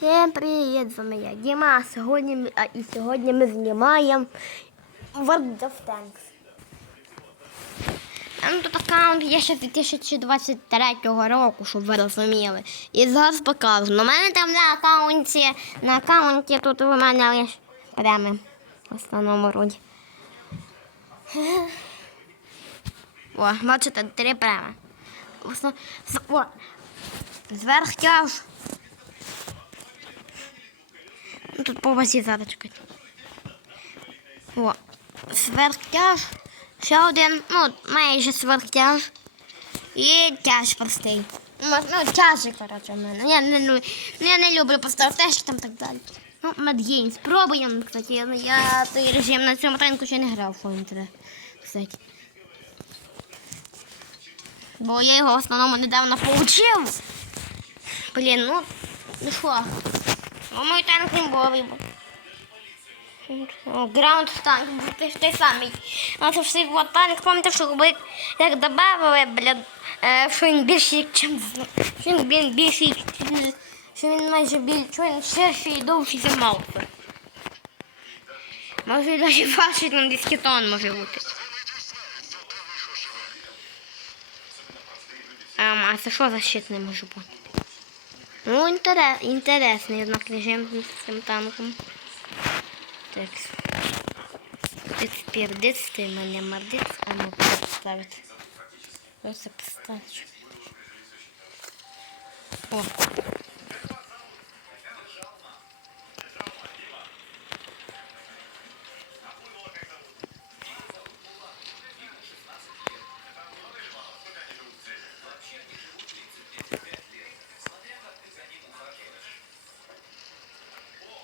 Всем привет, з вами я Діма. Сьогодні а, і сьогодні ми знімаємо World of Tanks. Там тут аккаунт є ще 2023 року, щоб ви розуміли. І зараз покажу. У мене там на аккаунті, на аккаунті тут у мене лише прямо в основному роді. О, бачите, три прямо. Зверх тяж. Ну, Тут по базі зараз. О, сверхтяж. Ще один, ну, майже сверхтяж. І тяж простий. Ну, тяжі, коротше, в мене. Я не, ну, я не люблю просто теж там так далі. Ну, Медгейм, спробуємо, кстати. Я, я той режим на цьому танку ще не грав, фонтре, кстати. Бо я його в основному недавно получив. Блін, ну, ну що? Ну, мой танк імбовий був. Граунд танк, був той, той самий. А це всі вот танк, пам'ятаєте, що ви як добавили, блядь, е, що він більший, чим що він, більший, що він майже більший, що він ширший і довший за Мауса. Може, навіть ваший там дискетон може бути. Ем, а це що за щит не може бути? Ну, інтерес, інтересний, однак режим з цим танком. Так. Тепер десь ти мене мордець, а ну поставити. Просто поставити. О.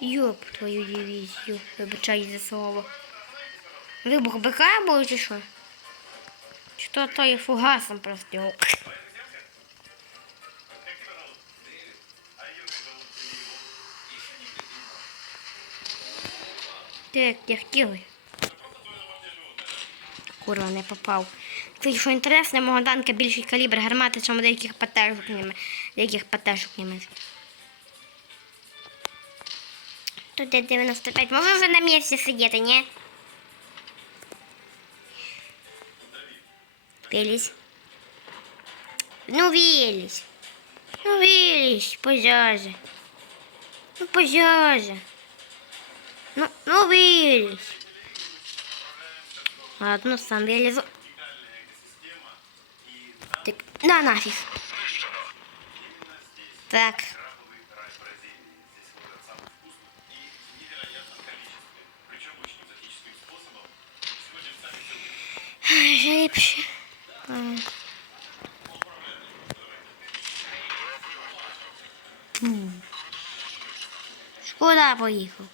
Йоп, твою дивізію. Вибачай за слово. Вибух бика був чи що? Чи то то є фугасом просто. Так, я хотіли. Курва, не попав. Це що інтересне, мого танка більший калібр гармати, чим деяких патежок ними. Деяких патежок ними. Тут де 95. Може вже на місці сидіти, ні? Вилізь. Ну, вилізь. Ну, вилізь, пожаже. Ну, пожаже. Ну, ну, вилізь. Ладно, сам вилізу. Так, на нафіг. Так. Вже ліпше. Шкода поїхав.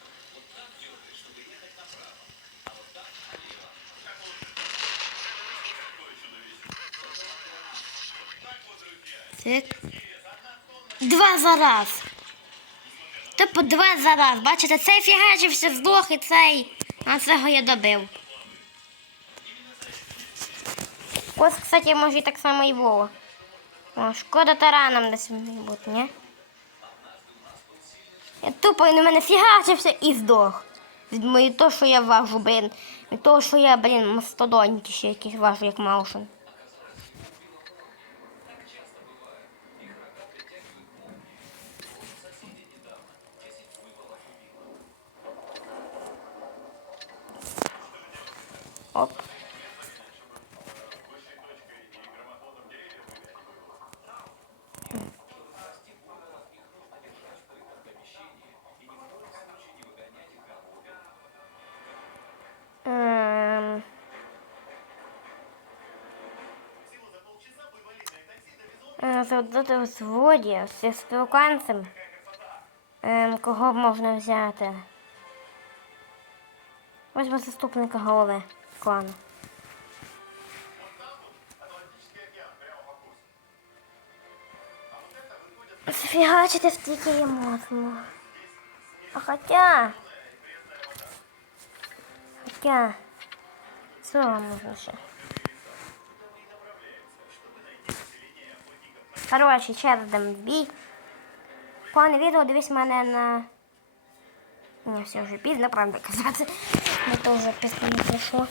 Так. Два за раз. Тобто два за раз. Бачите, цей фігачився здох і цей. А цього я добив. Ось, кстати, може так само і Вова. О, шкода тараном десь бути, ні? Я тупо він у мене фігачився і здох. Від то, що я важу, блін. Від того, що я, блін, мастодонті ще якісь важу, як Маушен. Завдати у зводі зі спілканцем. Ем, кого можна взяти? Возьму заступника голови клану. Сфігачити стільки є можна. А хоча... Хоча... Що можна ще? Короче, через дам бій. Пане відео, дивись мене на. Ні, все вже пізно, правда казати. Ми то вже пізно не прийшло.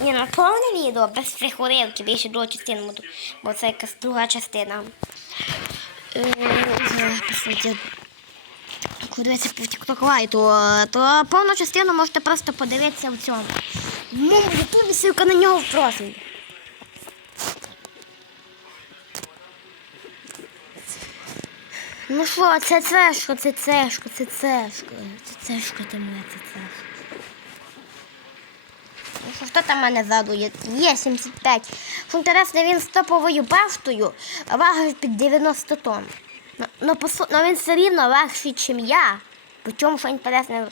Ні, на повне відео без прихворилки, більше другу частину буду, бо це якась друга частина. Е, суті, Коли по тікток то, то повну частину можете просто подивитися в цьому. В моєму ютубі ссылка на нього в профілі. Ну що, це цешко, це цешко, це цешко, це цешко ти моя, це цешко. Ну хто там мене ззаду є? Є 75. Що інтересно, він з топовою баштою вагою під 90 тонн. Ну, ну, по су- ну він все рівно легший, ніж я. Причому, що інтересне,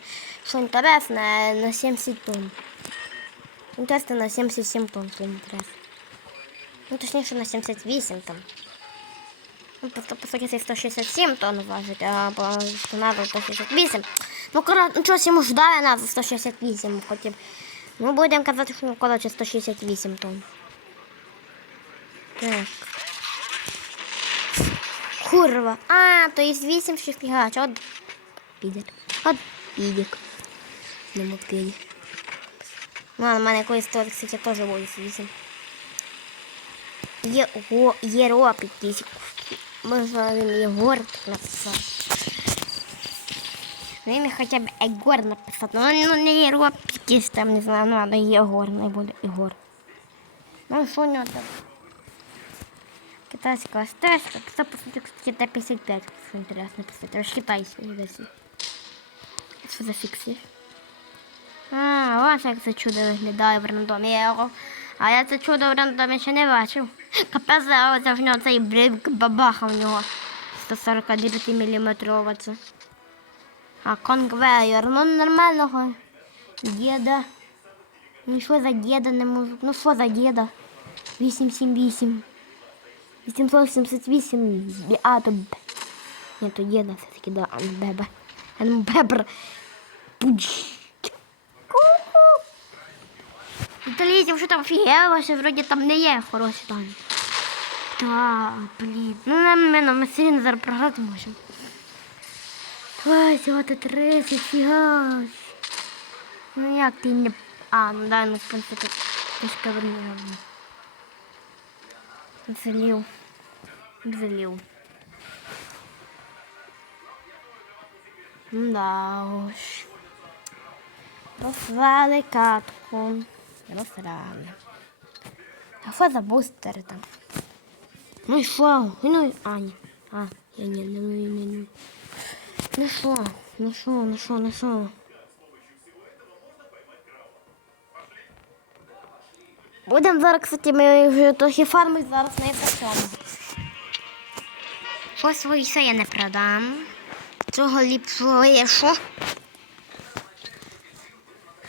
що інтересне, на 70 тонн. Інтересно, на 77 тонн, що інтересно. Ну, точніше, на 78 там. Ну, просто, по це 167 тонн важить, а по стонару 168. Ну, коротше, ну, щось йому ждає нас 168, хотів. Ну, будемо казати, що коротше, 168 тонн. Так. Курва. А, то есть 8 шифігач. От підер. От підік. Не мог. Ну, а на мене якоїсь то, кстати, теж 8. Є, го, Єроп якийсь. Можна він Єгор так написав. Ну, він хоча б Егор написав. Ну, ну не Єроп якийсь там, не знаю, ну, але Єгор, не буде Ігор. Ну, що у нього там? Китайская стежка. Це, по суті, кстати, Т-55, що інтересно писати. Трошки китайський версії. Що за фіксі? А, ось як це чудо виглядає в рандомі. А я це чудо в рандомі ще не бачив. Капець, а ось в нього цей брик бабаха в нього. 149 мм. А конвейер, ну нормального діда. Ну що за можу. Ну що за діда? 878. 878 а то б. Ні, то все-таки, да, а не бебе. А не бебр. Пудж. Ку-ку. Італійців, що там офігелося, вроді там не є хороші там. Та, блін. Ну, на мене, ми сильно зараз програти можемо. Ой, всього ти 30, фігаш. Ну як ти не... А, ну да, ну в принципі, трішки вернемо. Залил. Залил. Да уж. Розсрали катку. Розсрали. А що за бустери там? Ну і що? Ну, і- а, ні. А, я не, не, не, не. Ну що? Ну що, ну що, ну що? Будемо зараз, кстати, ми вже трохи фармить зараз не цьому. Що свої все я не продам. Цього ліпшого є що?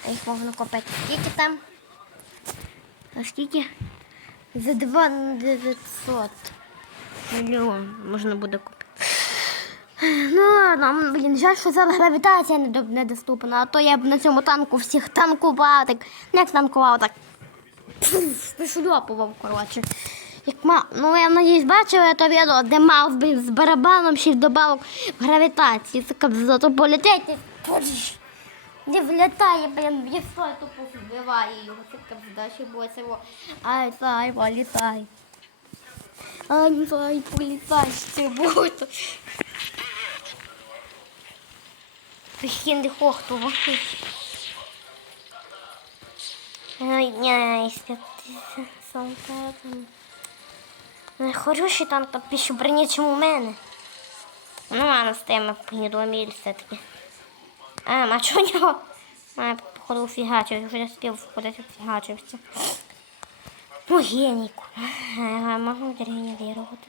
Їх можна купити. Скільки там? А скільки? За 2 900 мільйон можна буде купити. Ну, ладно, блін, жаль, що зараз гравітація недоступна, а то я б на цьому танку всіх танкував, так, не танкував, так Вишльопував, коротше. Як ма... Ну, я надіюсь, бачили то відео, де Маус блін, з барабаном ще й добавок гравітації. Кап зато полетить. і Не влітає, блін, я стой тупо вбиває його. Кап здачі було цього. Ай, сай, політай. Ай, сай, політай, це буде. Ти хінди хохту, Ой, не, солдатом. Там то броні, чим у мене. Ну, ладно, з тими повідоміль все-таки. А, а чого нього? А, походу фігачив, вже спів входити фігачився. Ну, генійку. А, можу генерувати.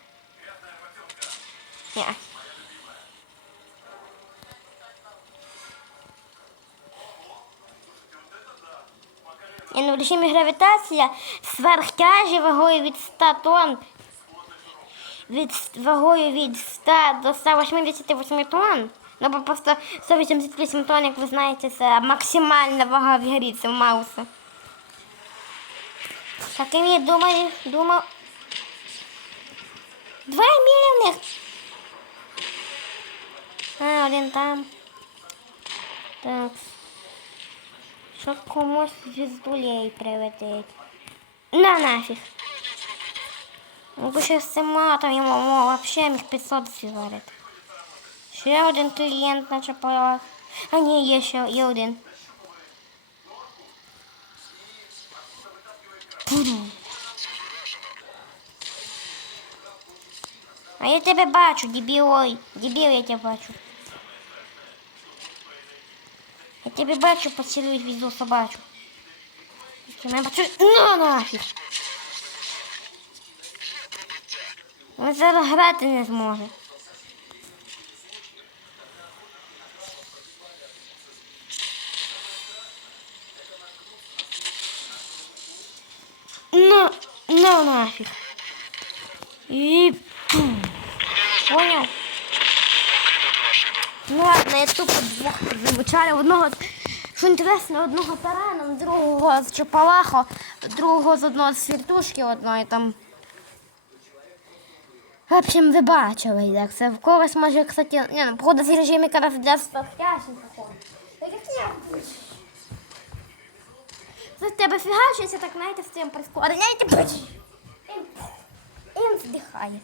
Ні. В режимі гравітація сверхтяжі вагою від 100 тонн. Від вагою від 100 до 188 тонн. Ну, бо просто 188 тонн, як ви знаєте, це максимальна вага в грі, це в Мауса. Таким я думаю, думав. Два мільйонних. А, один там. Так. Що комусь звіздулей прилетить. На нафіг. Ну, бо ще з цим матом йому взагалі міг 500 зварити. Ще один клієнт на чапалах. А ні, є ще є один. А я тебе бачу, дебіл, ой, дебіл, я тебе бачу. Я тебе бачу, поцілуй звізду собачу. Мене бачу, ну нафіг. Він зараз грати не зможе. Ну, ну нафиг. И... Понял? Ну ладно, я тупо двох звичайно одного. Що інтересно, одного тараном, другого з чапалахо, другого з одного з свіртушки одної там. В общем, ви бачили, як це в когось може, кстати, не, ну, походу, в режимі якраз для стафтяшень походу. Так як тебе фігачиться, так знаєте, з цим прискорення, і він здихає.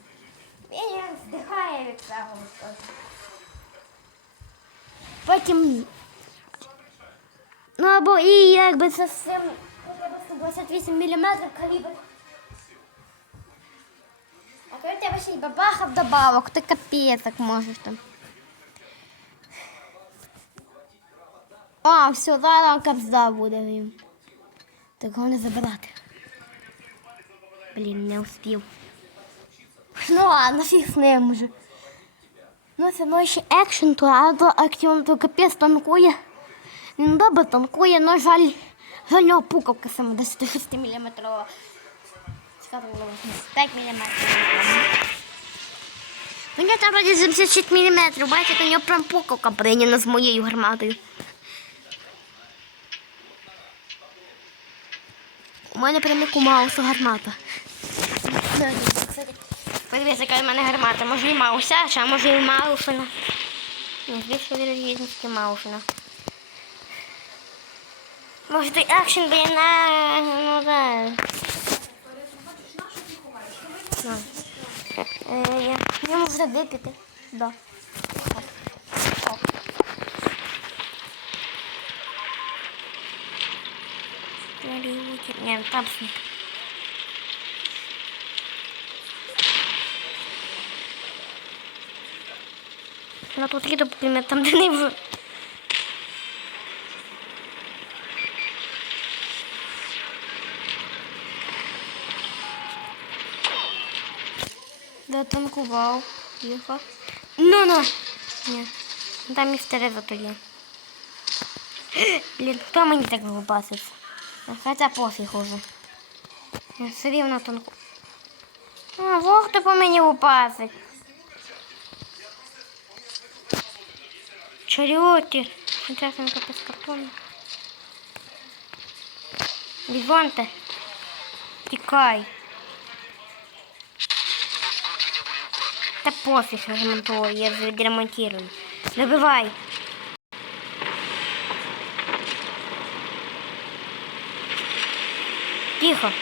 Він здихає від цього. Потім, ну або і якби це з цим, 128 мм калібр. А коли тебе ще й бабаха вдобавок, то капець так можеш там. А, все, зараз капзда буде їм. Так головне забирати. Блін, не успів. Ну ладно, фіг з ним уже. Ну це ще екшен, то а то капець танкує. Він добре танкує, но жаль, жаль нього пукавка саме 10 мм. Скажу, 5 мм. У нього там 76 мм, бачите, у нього прям пукавка прийняна з моєю гарматою. У мене прям як у Мауса гармата. Подивіться, яка в мене гармата. Може і Мауся, а може і Маусина. Ні, більше вірогідності Маусина. Може той екшен, блін, на... ну да. Ну. Е, я, я можу сюди піти. Да. О. Ні, ну там Ну тут їду, поки мене там де не в... Дотанкував. Тихо. Ну, ну. Ні. Ну, Там містер Тереза є. Блін, хто мені так вибасився? Хоча пофіг уже. Я все рівно тонку. А, Бог хто по мені упасить. Чаріоті. Інтересно, капець картону. Бізонте. Тікай. Та пофіг ремонтую, я відремонтую. Добивай. Тихо.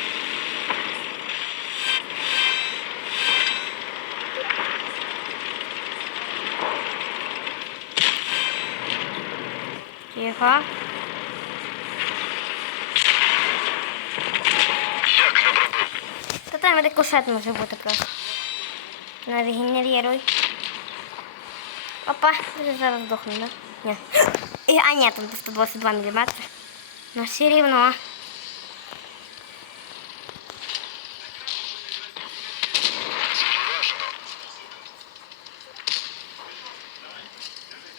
Тихо. Та там рикошет може бути просто. На регенерируй. Опа, я зараз здохну, да? Ні. І, а ні, там 122 мм. Ну все рівно.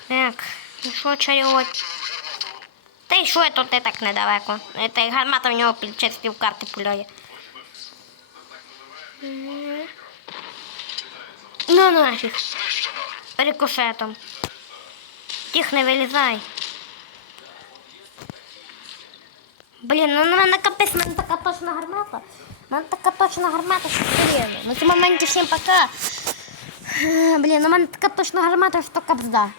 Так, ну що чайот? Й що тут не так недалеко? Та й гармата в нього під час півкарти пуляє. Ну нафіг. Рикошетом. Тих не вилізай. Блін, ну на мене капець, в мене така точна гармата. У мене така точна гармата, що блін. На цьому моменті всім пока. Блін, у мене така точна гармата, що капзда.